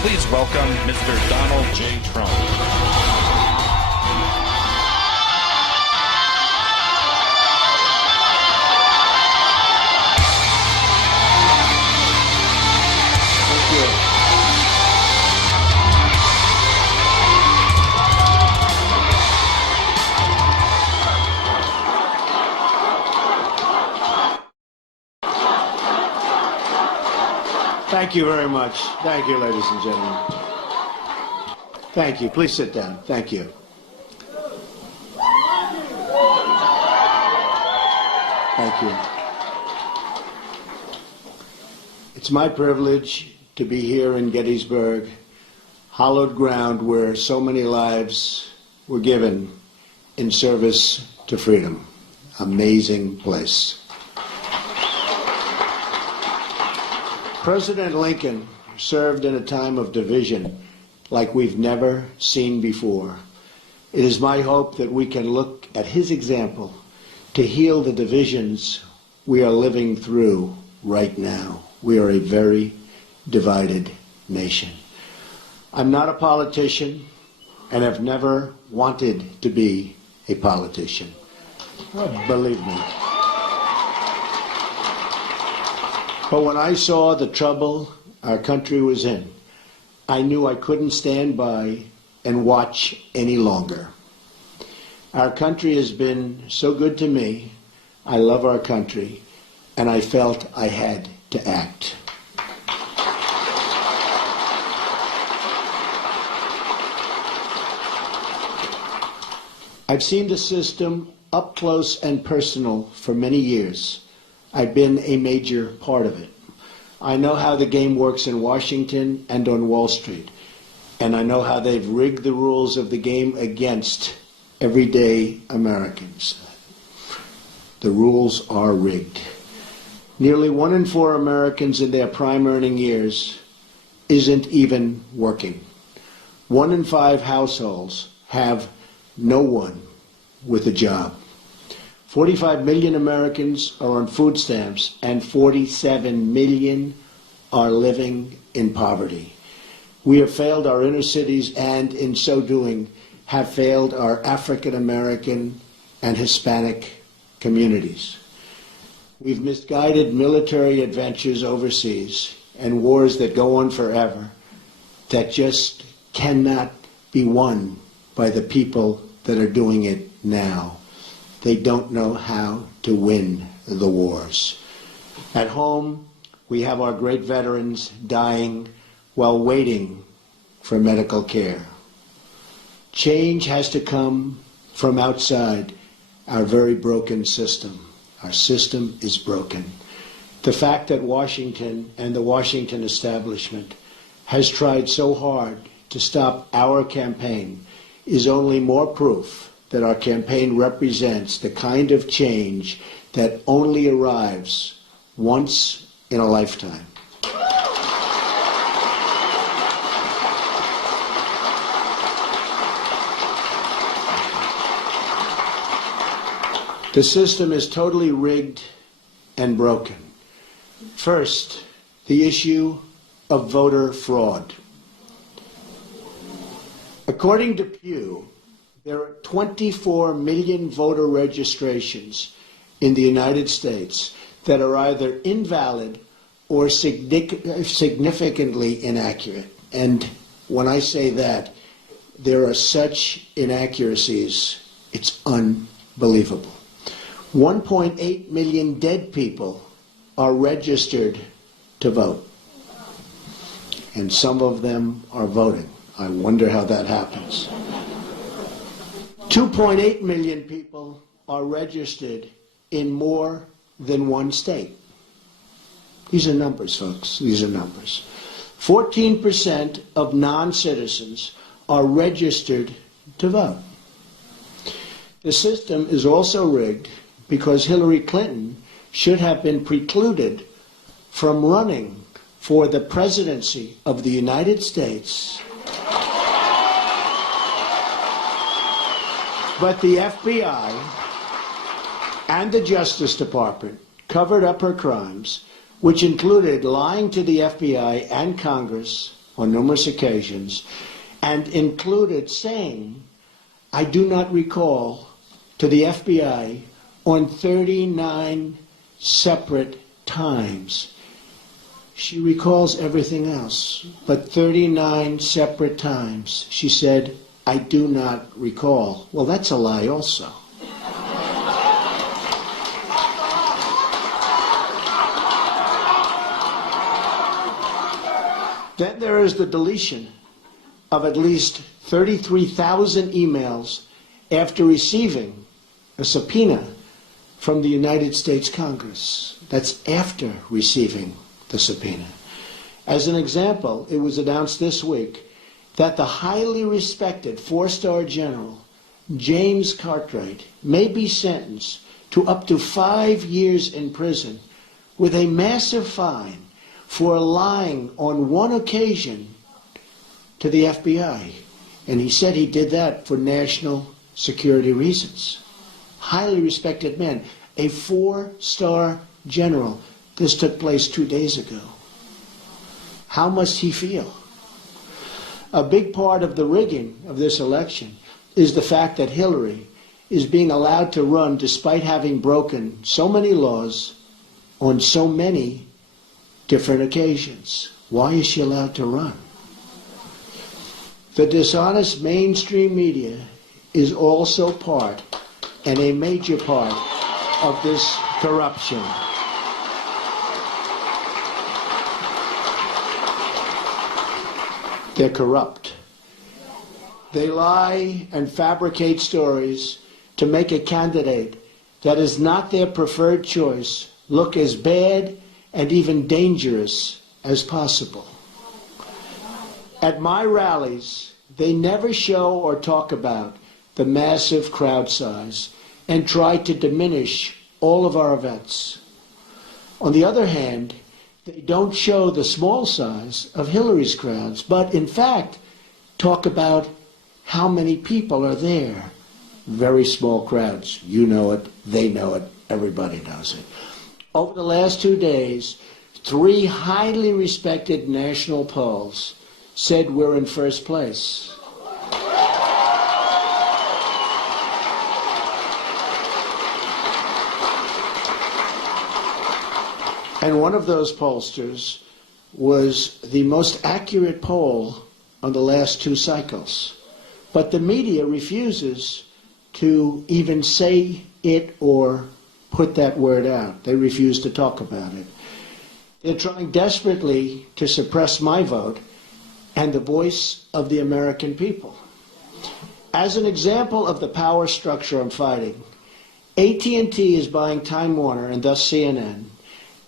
Please welcome Mr. Donald J. Trump. Thank you very much. Thank you, ladies and gentlemen. Thank you. Please sit down. Thank you. Thank you. It's my privilege to be here in Gettysburg, hallowed ground where so many lives were given in service to freedom. Amazing place. President Lincoln served in a time of division like we've never seen before. It is my hope that we can look at his example to heal the divisions we are living through right now. We are a very divided nation. I'm not a politician and have never wanted to be a politician. Believe me. But when I saw the trouble our country was in, I knew I couldn't stand by and watch any longer. Our country has been so good to me. I love our country, and I felt I had to act. I've seen the system up close and personal for many years. I've been a major part of it. I know how the game works in Washington and on Wall Street, and I know how they've rigged the rules of the game against everyday Americans. The rules are rigged. Nearly 1 in 4 Americans in their prime earning years isn't even working. 1 in 5 households have no one with a job. 45 million Americans are on food stamps, and 47 million are living in poverty. We have failed our inner cities, and in so doing, have failed our African American and Hispanic communities. We've misguided military adventures overseas and wars that go on forever that just cannot be won by the people that are doing it now. They don't know how to win the wars. At home, we have our great veterans dying while waiting for medical care. Change has to come from outside our very broken system. Our system is broken. The fact that Washington and the Washington establishment has tried so hard to stop our campaign is only more proof that our campaign represents the kind of change that only arrives once in a lifetime. The system is totally rigged and broken. First, the issue of voter fraud. According to Pew, there are 24 million voter registrations in the United States that are either invalid or significantly inaccurate. And when I say that, there are such inaccuracies, it's unbelievable. 1.8 million dead people are registered to vote, and some of them are voting. I wonder how that happens. 2.8 million people are registered in more than one state. These are numbers, folks. These are numbers. 14% of non-citizens are registered to vote. The system is also rigged because Hillary Clinton should have been precluded from running for the presidency of the United States. But the FBI and the Justice Department covered up her crimes, which included lying to the FBI and Congress on numerous occasions, and included saying, I do not recall, to the FBI on 39 separate times. She recalls everything else, but 39 separate times she said, I do not recall. Well, that's a lie also. Then there is the deletion of at least 33,000 emails after receiving a subpoena from the United States Congress. That's after receiving the subpoena. As an example, it was announced this week that the highly respected four-star general James Cartwright may be sentenced to up to 5 years in prison with a massive fine for lying on one occasion to the FBI. And he said he did that for national security reasons. Highly respected man, a four-star general. This took place 2 days ago. How must he feel? A big part of the rigging of this election is the fact that Hillary is being allowed to run despite having broken so many laws on so many different occasions. Why is she allowed to run? The dishonest mainstream media is also part, and a major part, of this corruption. They're corrupt. They lie and fabricate stories to make a candidate that is not their preferred choice look as bad and even dangerous as possible. At my rallies, they never show or talk about the massive crowd size and try to diminish all of our events. On the other hand, they don't show the small size of Hillary's crowds, but in fact talk about how many people are there. Very small crowds. You know it, they know it, everybody knows it. Over the last 2 days, 3 highly respected national polls said we're in first place. And one of those pollsters was the most accurate poll on the last 2 cycles. But the media refuses to even say it or put that word out. They refuse to talk about it. They're trying desperately to suppress my vote and the voice of the American people. As an example of the power structure I'm fighting, AT&T is buying Time Warner and thus CNN,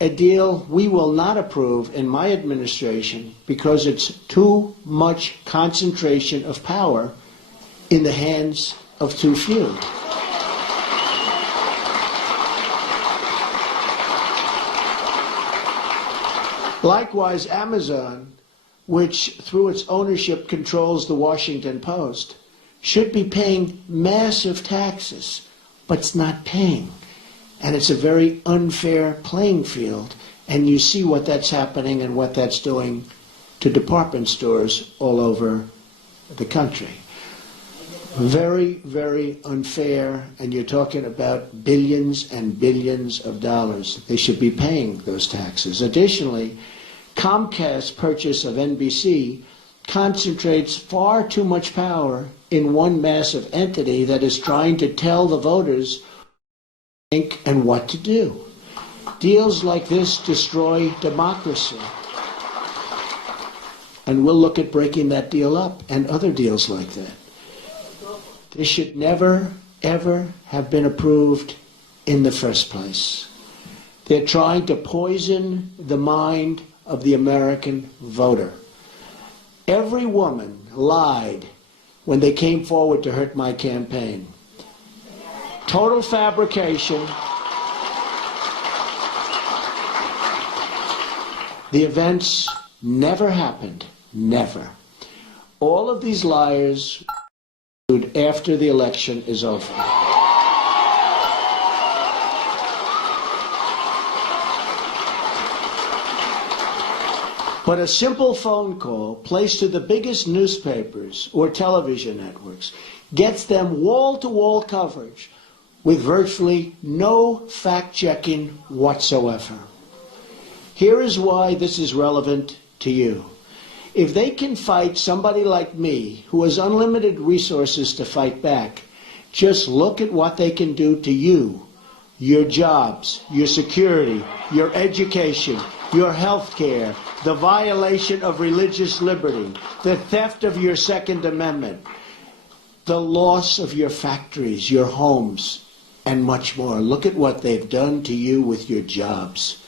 a deal we will not approve in my administration because it's too much concentration of power in the hands of too few. Likewise, Amazon, which through its ownership controls the Washington Post, should be paying massive taxes, but it's not paying. And it's a very unfair playing field. And you see what that's happening and what that's doing to department stores all over the country. Very, very unfair, and you're talking about billions and billions of dollars. They should be paying those taxes. Additionally, Comcast's purchase of NBC concentrates far too much power in one massive entity that is trying to tell the voters think and what to do. Deals like this destroy democracy. And we'll look at breaking that deal up and other deals like that. This should never, ever have been approved in the first place. They're trying to poison the mind of the American voter. Every woman lied when they came forward to hurt my campaign. Total fabrication. The events never happened. Never. All of these liars after the election is over. But a simple phone call placed to the biggest newspapers or television networks gets them wall-to-wall coverage with virtually no fact-checking whatsoever. Here is why this is relevant to you. If they can fight somebody like me, who has unlimited resources to fight back, just look at what they can do to you, your jobs, your security, your education, your health care, the violation of religious liberty, the theft of your Second Amendment, the loss of your factories, your homes, and much more. Look at what they've done to you with your jobs.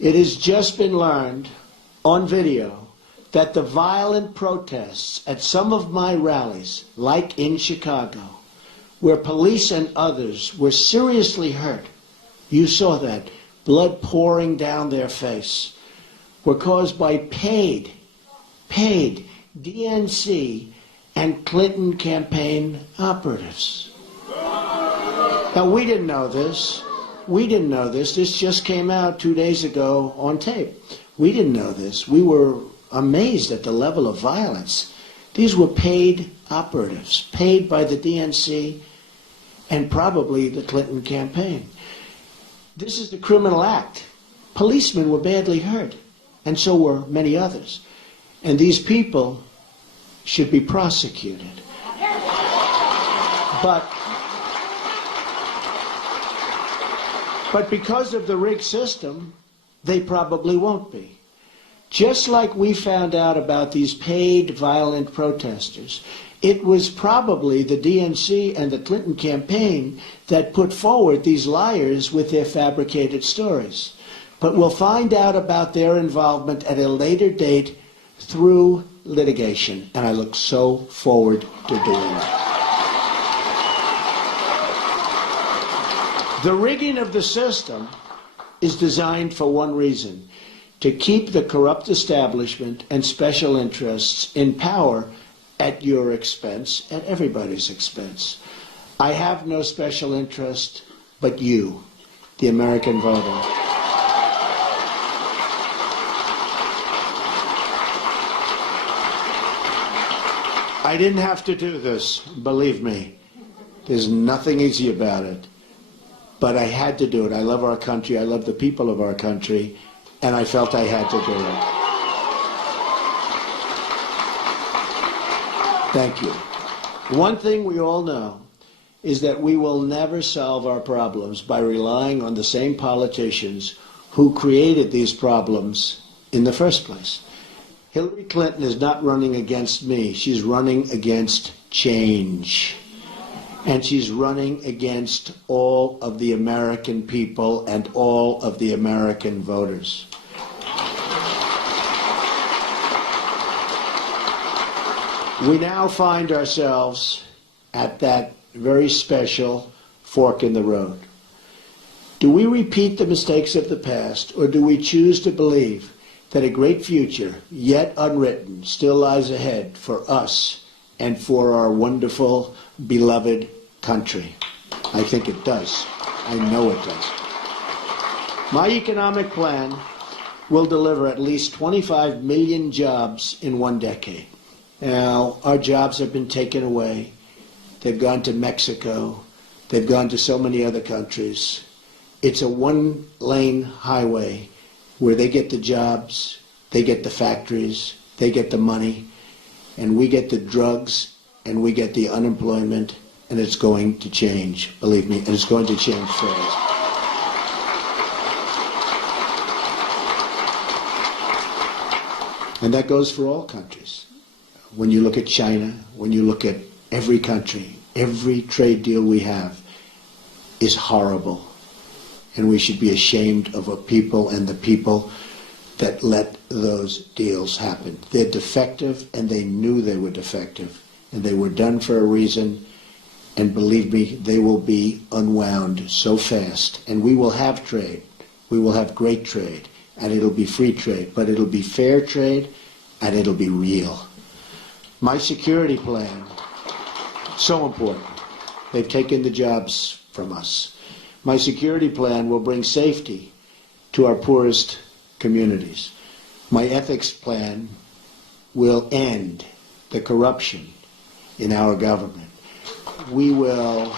It has just been learned on video that the violent protests at some of my rallies, like in Chicago, where police and others were seriously hurt, you saw that, blood pouring down their face, were caused by paid DNC and Clinton campaign operatives. Now, we didn't know this. We didn't know this. This just came out 2 days ago on tape. We didn't know this. We were amazed at the level of violence. These were paid operatives, paid by the DNC and probably the Clinton campaign. This is the criminal act. Policemen were badly hurt, and so were many others. And these people should be prosecuted. But because of the rigged system, they probably won't be. Just like we found out about these paid violent protesters, it was probably the DNC and the Clinton campaign that put forward these liars with their fabricated stories. But we'll find out about their involvement at a later date through litigation, and I look so forward to doing that. The rigging of the system is designed for one reason: to keep the corrupt establishment and special interests in power at your expense, at everybody's expense. I have no special interest but you, the American voter. I didn't have to do this, believe me. There's nothing easy about it. But I had to do it. I love our country. I love the people of our country. And I felt I had to do it. Thank you. One thing we all know is that we will never solve our problems by relying on the same politicians who created these problems in the first place. Hillary Clinton is not running against me. She's running against change. And she's running against all of the American people and all of the American voters. We now find ourselves at that very special fork in the road. Do we repeat the mistakes of the past, or do we choose to believe that a great future, yet unwritten, still lies ahead for us and for our wonderful, beloved country? I think it does. I know it does. My economic plan will deliver at least 25 million jobs in 1 decade. Now, our jobs have been taken away. They've gone to Mexico. They've gone to so many other countries. It's a one-lane highway where they get the jobs, they get the factories, they get the money, and we get the drugs, and we get the unemployment, and it's going to change, believe me, and it's going to change fast. And that goes for all countries. When you look at China, when you look at every country, every trade deal we have is horrible. And we should be ashamed of a people and the people that let those deals happen. They're defective, and they knew they were defective. And they were done for a reason. And believe me, they will be unwound so fast. And we will have trade. We will have great trade. And it'll be free trade. But it'll be fair trade, and it'll be real. My security plan, so important. They've taken the jobs from us. My security plan will bring safety to our poorest communities. My ethics plan will end the corruption in our government. We will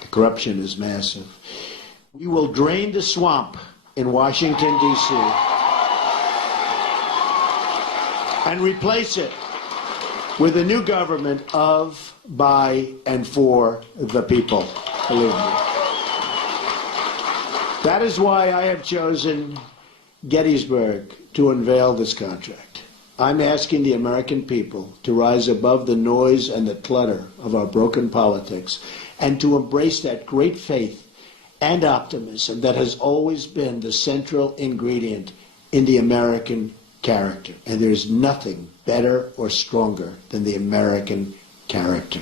the corruption is massive. We will drain the swamp in Washington, D.C. and replace it with a new government of, by, and for the people. Believe me. That is why I have chosen Gettysburg to unveil this contract. I'm asking the American people to rise above the noise and the clutter of our broken politics and to embrace that great faith and optimism that has always been the central ingredient in the American character. And there's nothing better or stronger than the American character.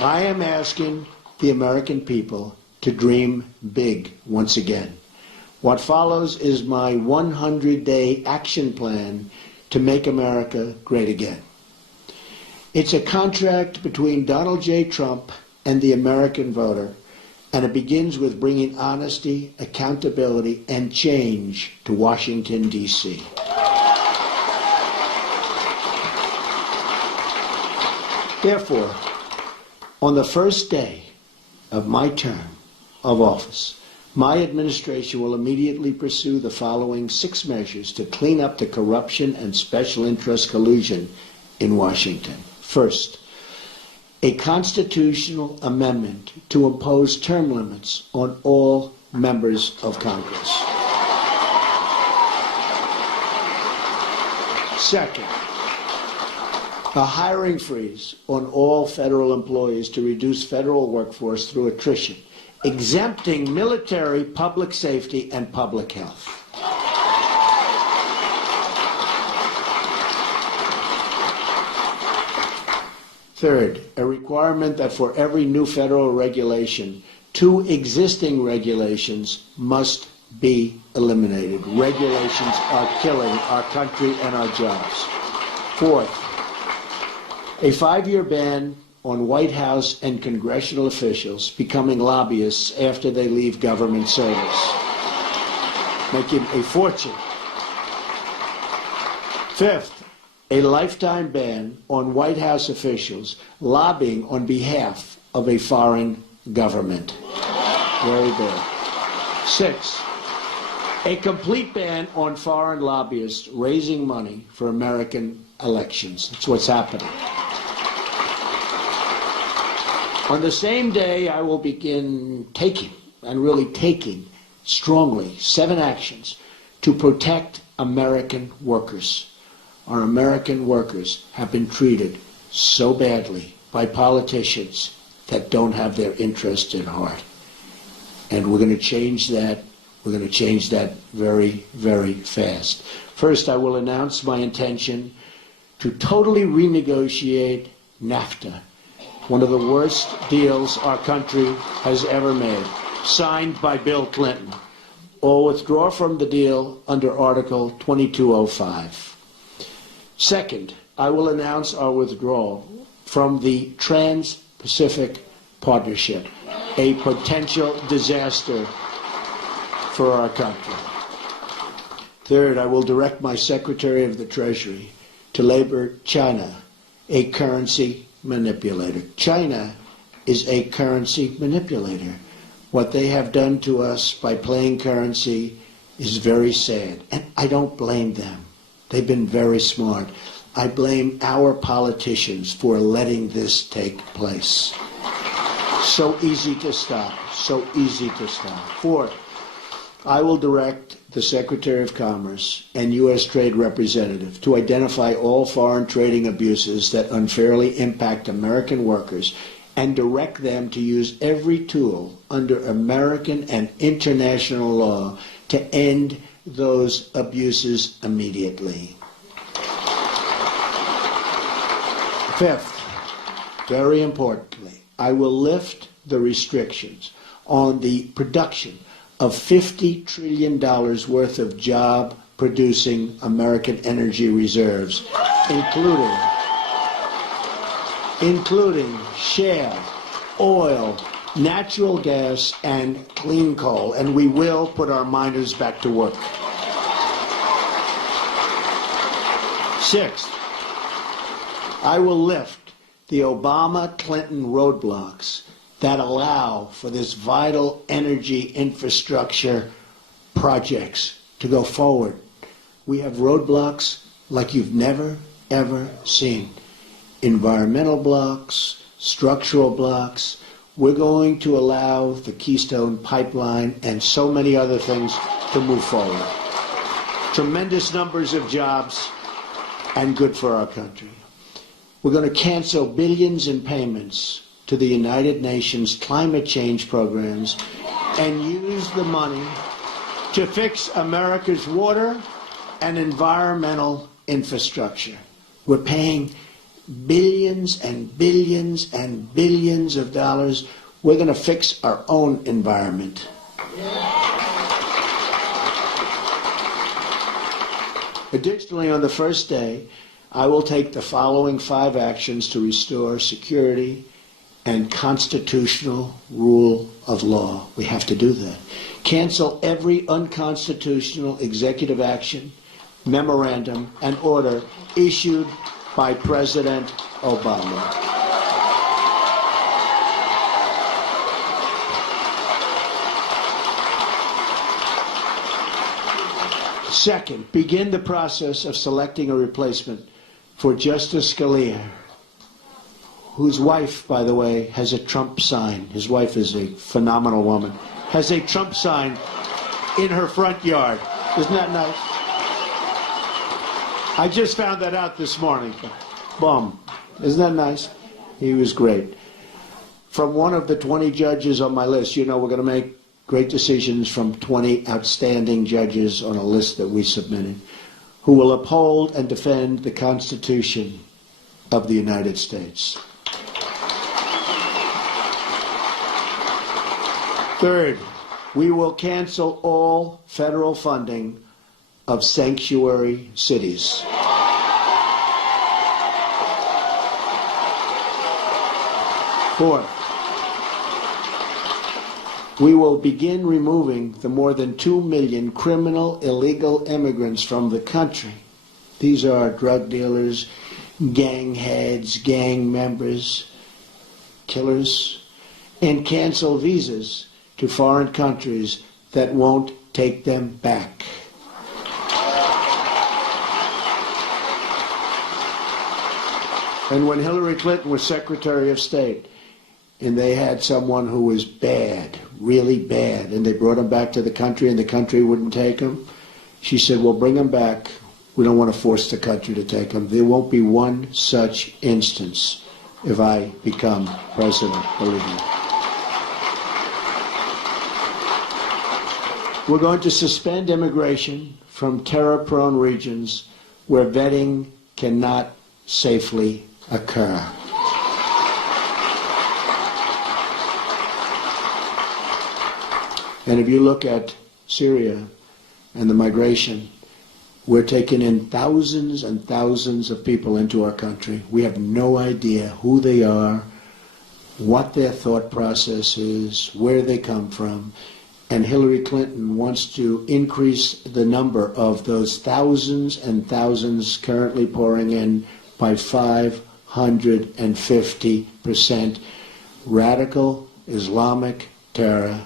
I am asking the American people to dream big once again. What follows is my 100-day action plan to make America great again. It's a contract between Donald J. Trump and the American voter, and it begins with bringing honesty, accountability, and change to Washington, D.C. Therefore, on the first day of my term of office, my administration will immediately pursue the following 6 measures to clean up the corruption and special interest collusion in Washington. First, a constitutional amendment to impose term limits on all members of Congress. Second, a hiring freeze on all federal employees to reduce federal workforce through attrition, exempting military, public safety, and public health. Third, a requirement that for every new federal regulation, 2 existing regulations must be eliminated. Regulations are killing our country and our jobs. Fourth, a 5-year ban on White House and congressional officials becoming lobbyists after they leave government service, making a fortune. Fifth, a lifetime ban on White House officials lobbying on behalf of a foreign government. Very bad. Six, a complete ban on foreign lobbyists raising money for American elections. That's what's happening. On the same day, I will begin taking strongly 7 actions to protect American workers. Our American workers have been treated so badly by politicians that don't have their interest at heart. And we're going to change that. We're going to change that very, very fast. First, I will announce my intention to totally renegotiate NAFTA, one of the worst deals our country has ever made, signed by Bill Clinton, or withdraw from the deal under Article 2205. Second, I will announce our withdrawal from the Trans-Pacific Partnership, a potential disaster for our country. Third, I will direct my Secretary of the Treasury to label China a currency manipulator. China is a currency manipulator. What they have done to us by playing currency is very sad, and I don't blame them. They've been very smart. I blame our politicians for letting this take place. So easy to stop. So easy to stop. Fourth, I will direct the Secretary of Commerce and U.S. Trade Representative to identify all foreign trading abuses that unfairly impact American workers and direct them to use every tool under American and international law to end those abuses immediately. Fifth, very importantly, I will lift the restrictions on the production of $50 trillion worth of job-producing American energy reserves, including including shale, oil, natural gas, and clean coal, and we will put our miners back to work. Sixth, I will lift the Obama-Clinton roadblocks that allow for this vital energy infrastructure projects to go forward. We have roadblocks like you've never, ever seen. Environmental blocks, structural blocks. We're going to allow the Keystone Pipeline and so many other things to move forward. Tremendous numbers of jobs and good for our country. We're going to cancel billions in payments to the United Nations climate change programs and use the money to fix America's water and environmental infrastructure. We're paying billions and billions and billions of dollars. We're going to fix our own environment. Additionally, on the first day, I will take the following 5 actions to restore security and constitutional rule of law. We have to do that. Cancel every unconstitutional executive action, memorandum, and order issued by President Obama. Second, begin the process of selecting a replacement for Justice Scalia, whose wife, by the way, has a Trump sign. His wife is a phenomenal woman. Has a Trump sign in her front yard. Isn't that nice? I just found that out this morning. Boom. Isn't that nice? He was great. From one of the 20 judges on my list, you know we're going to make great decisions from 20 outstanding judges on a list that we submitted, who will uphold and defend the Constitution of the United States. Third, we will cancel all federal funding of sanctuary cities. Fourth, we will begin removing the more than 2 million criminal illegal immigrants from the country. These are drug dealers, gang heads, gang members, killers, and cancel visas to foreign countries that won't take them back. And when Hillary Clinton was Secretary of State, and they had someone who was bad, really bad, and they brought him back to the country and the country wouldn't take him, she said, well, bring him back. We don't want to force the country to take him. There won't be one such instance if I become president, believe me. We're going to suspend immigration from terror-prone regions where vetting cannot safely occur. And if you look at Syria and the migration, we're taking in thousands and thousands of people into our country. We have no idea who they are, what their thought process is, where they come from. And Hillary Clinton wants to increase the number of those thousands and thousands currently pouring in by 550%. Radical Islamic terror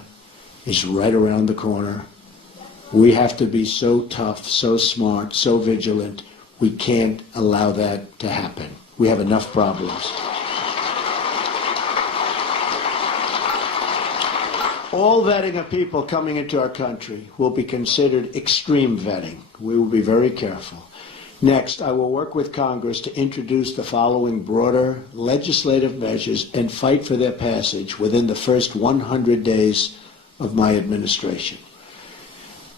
is right around the corner. We have to be so tough, so smart, so vigilant. We can't allow that to happen. We have enough problems. All vetting of people coming into our country will be considered extreme vetting. We will be very careful. Next, I will work with Congress to introduce the following broader legislative measures and fight for their passage within the first 100 days of my administration.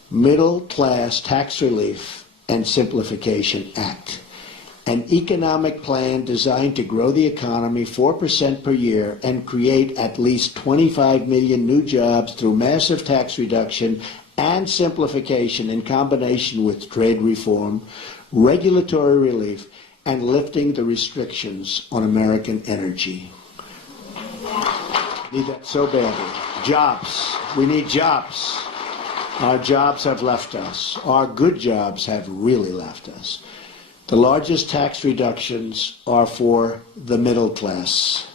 Middle Class Tax Relief and Simplification Act. An economic plan designed to grow the economy 4% per year and create at least 25 million new jobs through massive tax reduction and simplification in combination with trade reform, regulatory relief, and lifting the restrictions on American energy. Need that so badly. Jobs. We need jobs. Our jobs have left us. Our good jobs have really left us. The largest tax reductions are for the middle class,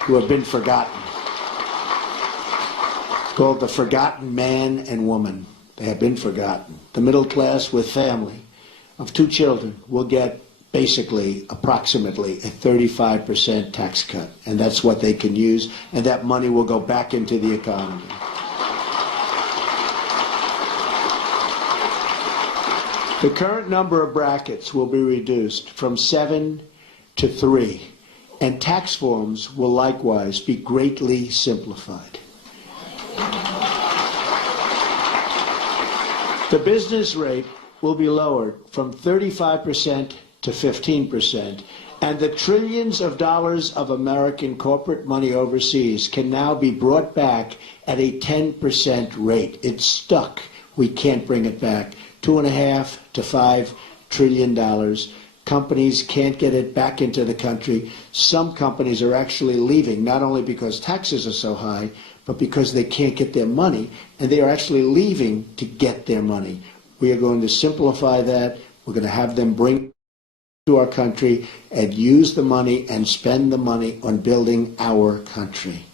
who have been forgotten. It's called the forgotten man and woman. They have been forgotten. The middle class with family of 2 children will get basically approximately a 35% tax cut, and that's what they can use, and that money will go back into the economy. The current number of brackets will be reduced from 7 to 3, and tax forms will likewise be greatly simplified. The business rate will be lowered from 35% to 15%, and the trillions of dollars of American corporate money overseas can now be brought back at a 10% rate. It's stuck. We can't bring it back. $2.5 to $5 trillion. Companies can't get it back into the country. Some companies are actually leaving, not only because taxes are so high, but because they can't get their money, and they are actually leaving to get their money. We are going to simplify that. We're going to have them bring to our country and use the money and spend the money on building our country.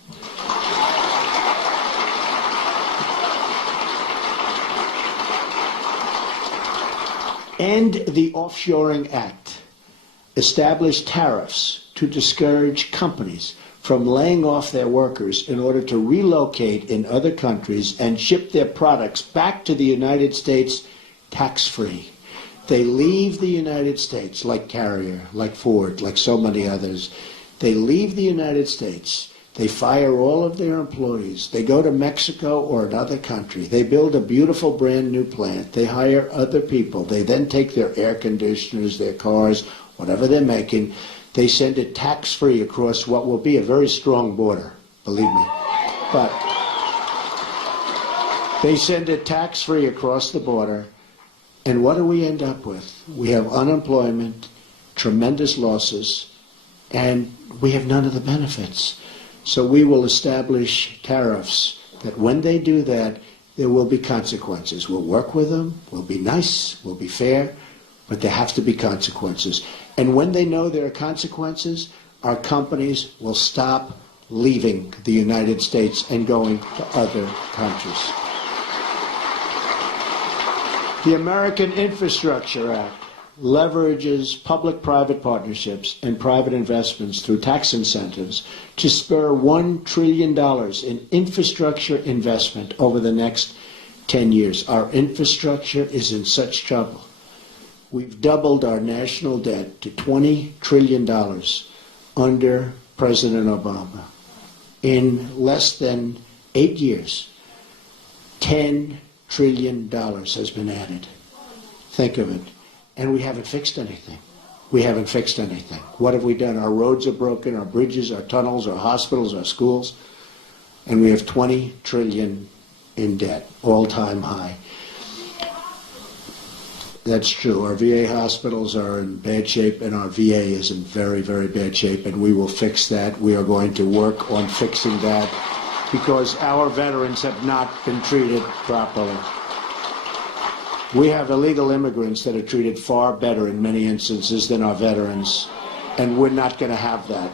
End the Offshoring Act. Establish tariffs to discourage companies from laying off their workers in order to relocate in other countries and ship their products back to the United States tax-free. They leave the United States, like Carrier, like Ford, like so many others. They leave the United States. They fire all of their employees. They go to Mexico or another country. They build a beautiful brand new plant. They hire other people. They then take their air conditioners, their cars, whatever they're making. They send it tax-free across what will be a very strong border, believe me. But they send it tax-free across the border. And what do we end up with? We have unemployment, tremendous losses, and we have none of the benefits. So we will establish tariffs that when they do that, there will be consequences. We'll work with them, we'll be nice, we'll be fair, but there have to be consequences. And when they know there are consequences, our companies will stop leaving the United States and going to other countries. The American Infrastructure Act leverages public-private partnerships and private investments through tax incentives to spur $1 trillion in infrastructure investment over the next 10 years. Our infrastructure is in such trouble. We've doubled our national debt to $20 trillion under President Obama. In less than 8 years, $10 trillion has been added. Think of it. And we haven't fixed anything. We haven't fixed anything. What have we done? Our roads are broken, our bridges, our tunnels, our hospitals, our schools, and we have $20 trillion in debt, all-time high. That's true. Our VA hospitals are in bad shape, and our VA is in very, very bad shape, and we will fix that. We are going to work on fixing that because our veterans have not been treated properly. We have illegal immigrants that are treated far better in many instances than our veterans, and we're not going to have that.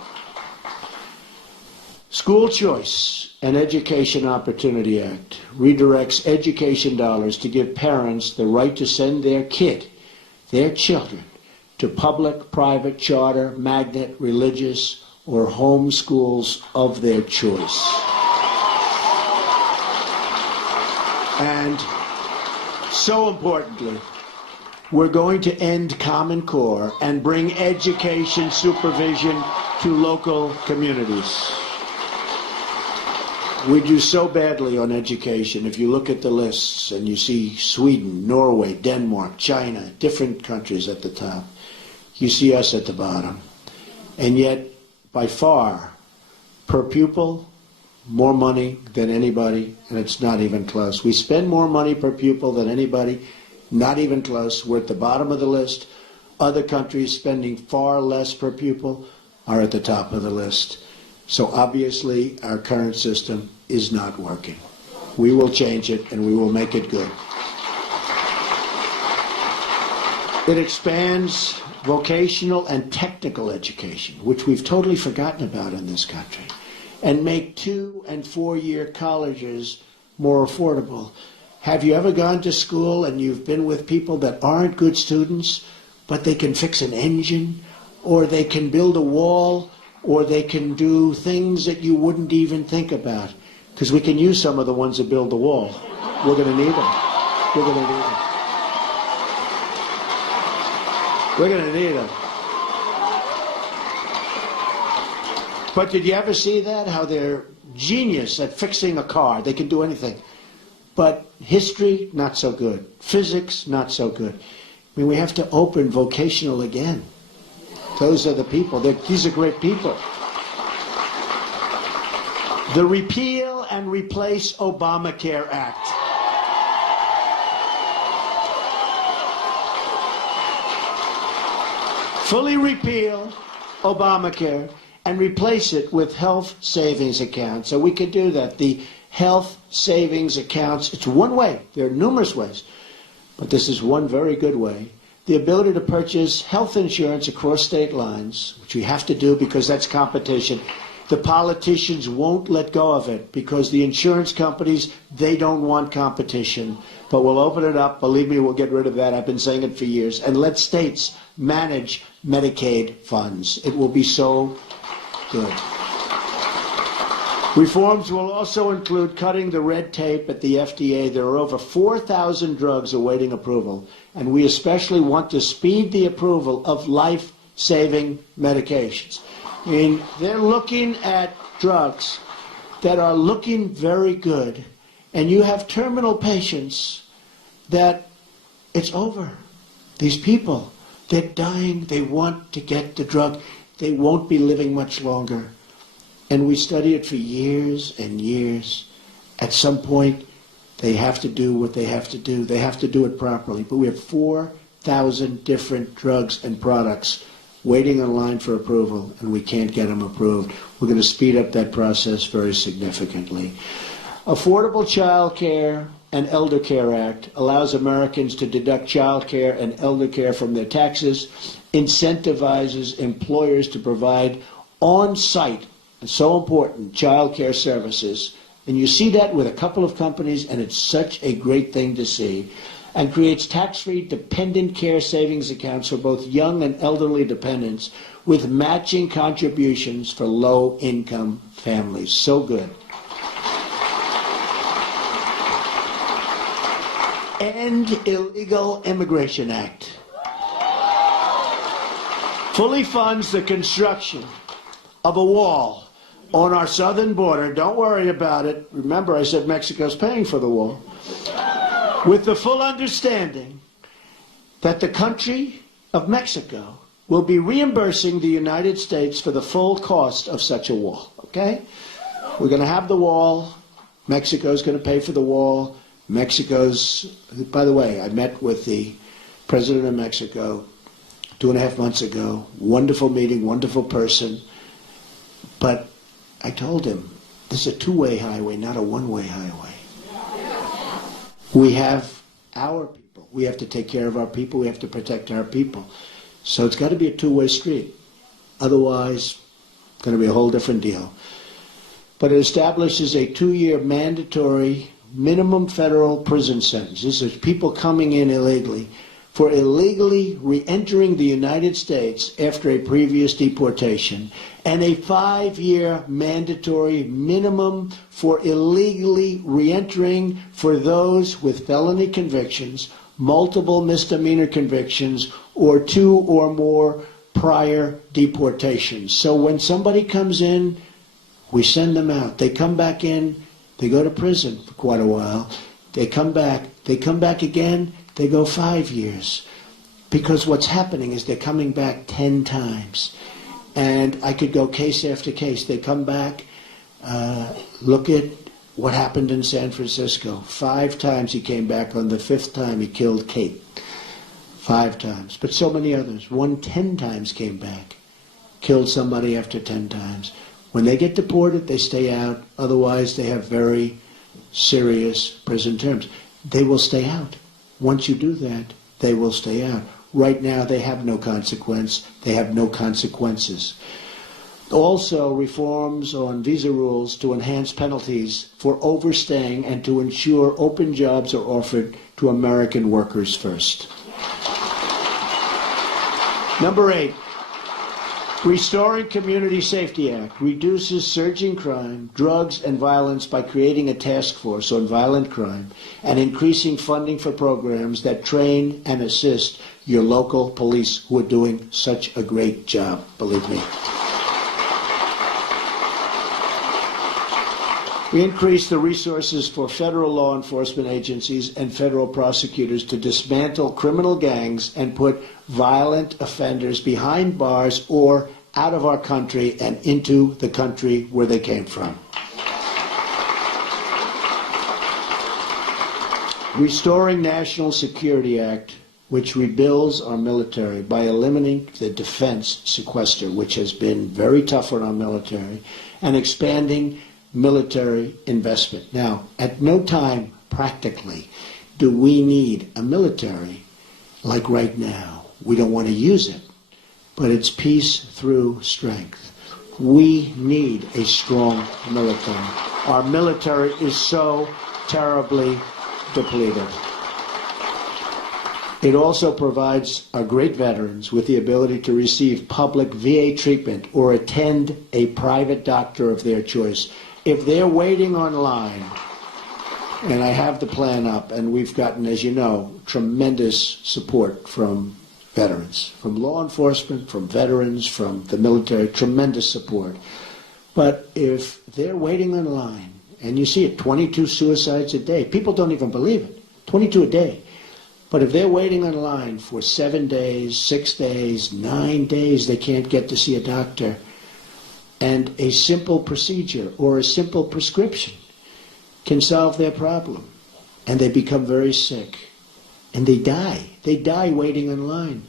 School Choice and Education Opportunity Act redirects education dollars to give parents the right to send their kid, their children, to public, private, charter, magnet, religious, or home schools of their choice. And so importantly, we're going to end Common Core and bring education supervision to local communities. We do so badly on education. If you look at the lists and you see Sweden, Norway, Denmark, China, different countries at the top, you see us at the bottom. And yet, by far, per pupil, more money than anybody, and it's not even close. We spend more money per pupil than anybody, not even close. We're at the bottom of the list. Other countries spending far less per pupil are at the top of the list. So obviously our current system is not working. We will change it and we will make it good. It expands vocational and technical education, which we've totally forgotten about in this country, and make 2- and 4-year colleges more affordable. Have you ever gone to school and you've been with people that aren't good students, but they can fix an engine, or they can build a wall, or they can do things that you wouldn't even think about? Because we can use some of the ones that build the wall. We're going to need them. We're going to need them. We're going to need them. But did you ever see that? How they're genius at fixing a car. They can do anything. But history, not so good. Physics, not so good. I mean, we have to open vocational again. Those are the people. These are great people. The Repeal and Replace Obamacare Act. Fully repeal Obamacare and replace it with health savings accounts. So we could do that. The health savings accounts, it's one way. There are numerous ways, but this is one very good way. The ability to purchase health insurance across state lines, which we have to do because that's competition. The politicians won't let go of it because the insurance companies, they don't want competition. But we'll open it up. Believe me, we'll get rid of that. I've been saying it for years. And let states manage Medicaid funds. It will be so good. Reforms will also include cutting the red tape at the FDA. There are over 4,000 drugs awaiting approval, and we especially want to speed the approval of life-saving medications. I mean, they're looking at drugs that are looking very good, and you have terminal patients that it's over. These people, they're dying. They want to get the drug. They won't be living much longer. And we study it for years and years. At some point, they have to do what they have to do. They have to do it properly. But we have 4,000 different drugs and products waiting in line for approval, and we can't get them approved. We're going to speed up that process very significantly. Affordable Child Care and Elder Care Act allows Americans to deduct child care and elder care from their taxes, incentivizes employers to provide on-site, and so important, child care services. And you see that with a couple of companies, and it's such a great thing to see. And creates tax-free dependent care savings accounts for both young and elderly dependents with matching contributions for low-income families. So good. End Illegal Immigration Act. Fully funds the construction of a wall on our southern border. Don't worry about it. Remember, I said Mexico's paying for the wall. With the full understanding that the country of Mexico will be reimbursing the United States for the full cost of such a wall, okay? We're going to have the wall. Mexico's going to pay for the wall. Mexico's, by the way, I met with the president of Mexico 2.5 months ago. Wonderful meeting, wonderful person. But I told him, this is a two-way highway, not a one-way highway. We have our people. We have to take care of our people. We have to protect our people. So it's got to be a two-way street. Otherwise, it's going to be a whole different deal. But it establishes a 2-year mandatory minimum federal prison sentence. This is people coming in illegally for illegally re-entering the United States after a previous deportation, and a 5-year mandatory minimum for illegally re-entering for those with felony convictions, multiple misdemeanor convictions, or 2 or more prior deportations. So when somebody comes in, we send them out. They come back in, they go to prison for quite a while. They come back again, they go 5 years. Because what's happening is they're coming back 10 times. And I could go case after case. They come back, look at what happened in San Francisco. 5 times he came back. On the 5th time he killed Kate. 5 times, but so many others. One 10 times came back, killed somebody after 10 times. When they get deported, they stay out. Otherwise, they have very serious prison terms. They will stay out. Once you do that, they will stay out. Right now, they have no consequence. They have no consequences. Also, reforms on visa rules to enhance penalties for overstaying and to ensure open jobs are offered to American workers first. Number 8, Restoring Community Safety Act reduces surging crime, drugs, and violence by creating a task force on violent crime and increasing funding for programs that train and assist your local police who are doing such a great job, believe me. We increase the resources for federal law enforcement agencies and federal prosecutors to dismantle criminal gangs and put violent offenders behind bars or out of our country and into the country where they came from. Restoring National Security Act, which rebuilds our military by eliminating the defense sequester, which has been very tough on our military, and expanding military investment. Now, at no time, practically, do we need a military like right now. We don't want to use it, but it's peace through strength. We need a strong military. Our military is so terribly depleted. It also provides our great veterans with the ability to receive public VA treatment or attend a private doctor of their choice. If they're waiting online, and I have the plan up, and we've gotten, as you know, tremendous support from veterans, from law enforcement, from veterans, from the military, tremendous support. But if they're waiting online, and you see it, 22 suicides a day, people don't even believe it, 22 a day. But if they're waiting online for 7 days, 6 days, 9 days, they can't get to see a doctor, and a simple procedure or a simple prescription can solve their problem, and they become very sick, and they die. They die waiting in line.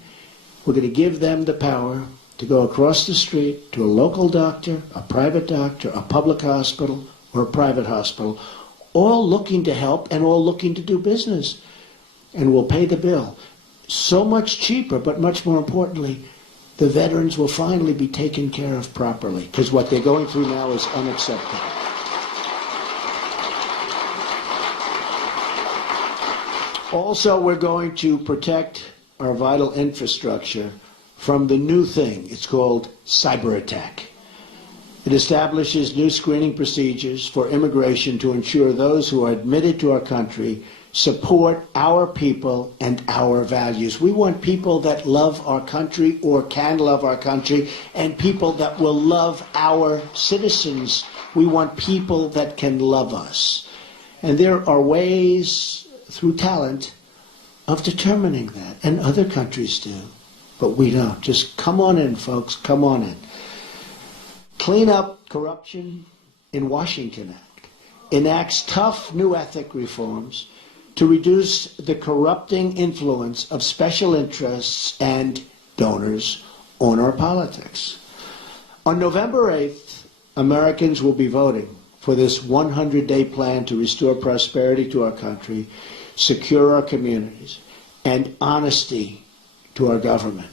We're going to give them the power to go across the street to a local doctor, a private doctor, a public hospital, or a private hospital, all looking to help and all looking to do business, and we'll pay the bill. So much cheaper, but much more importantly, the veterans will finally be taken care of properly, because what they're going through now is unacceptable. Also, we're going to protect our vital infrastructure from the new thing. It's called cyber attack. It establishes new screening procedures for immigration to ensure those who are admitted to our country support our people and our values. We want people that love our country or can love our country, and people that will love our citizens. We want people that can love us. And there are ways through talent of determining that, and other countries do, but we don't. Just come on in, folks, come on in. Clean up corruption in Washington Act enacts tough new ethic reforms to reduce the corrupting influence of special interests and donors on our politics. On November 8th, Americans will be voting for this 100-day plan to restore prosperity to our country, secure our communities, and honesty to our government.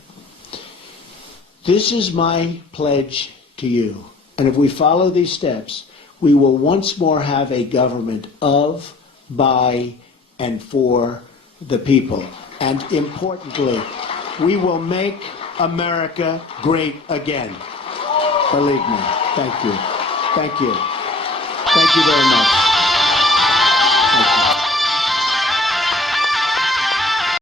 This is my pledge to you. And if we follow these steps, we will once more have a government of, by, and for the people. And importantly, we will make America great again. Believe me. Thank you. Thank you. Thank you very much. Thank you.